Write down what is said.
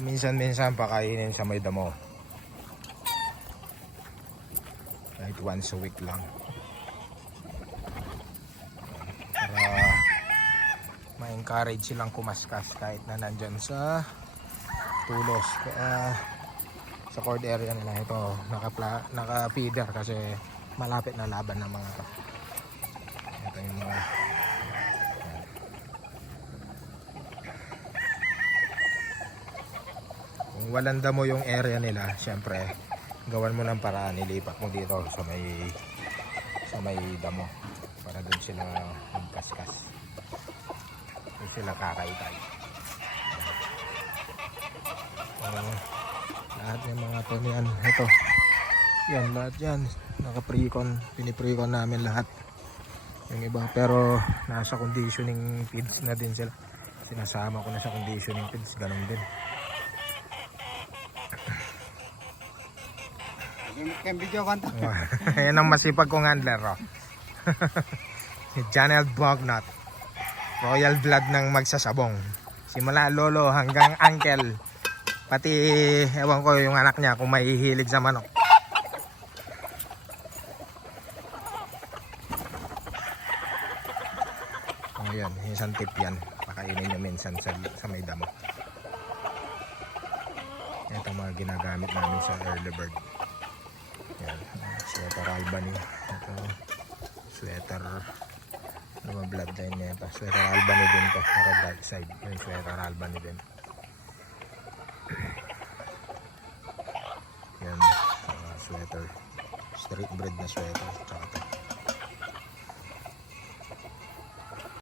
Minsan-minsan pakainin sa may damo. Kahit once a week lang. Para ma-encourage silang kumaskas kahit na nandyan sa tulos. Kaya sa cord area nila ito naka-feeder kasi malapit na laban ng mga to. Ito yung mga kung walang damo yung area nila, syempre gawan mo ng paraan, ilipat mo dito sa may damo para dun sila magkaskas, dun sila kakaitay. Lahat ng mga to yan, ito yan, lahat yan naka-precon, piniprecon namin lahat yung iba, pero nasa conditioning feeds na din sila, sinasama ko na sa conditioning feeds, ganun din. Video kanta. Yan ang masipag kong handler, oh. Si Janelle Bognot, royal blood ng magsasabong, simula lolo hanggang uncle, pati ewan ko yung anak niya kung mahihilig sa manok. Oh, yan, isang tip yan, pakainin nyo minsan sa may damo. Ito mga ginagamit namin sa early bird. Yan, sweater Albany. Ito, sweater ano bloodline niya ito. Sweater Albany din to, para dark side. Yung sweater Albany din. Yan, sweater, street breed na sweater. Tsaka ito.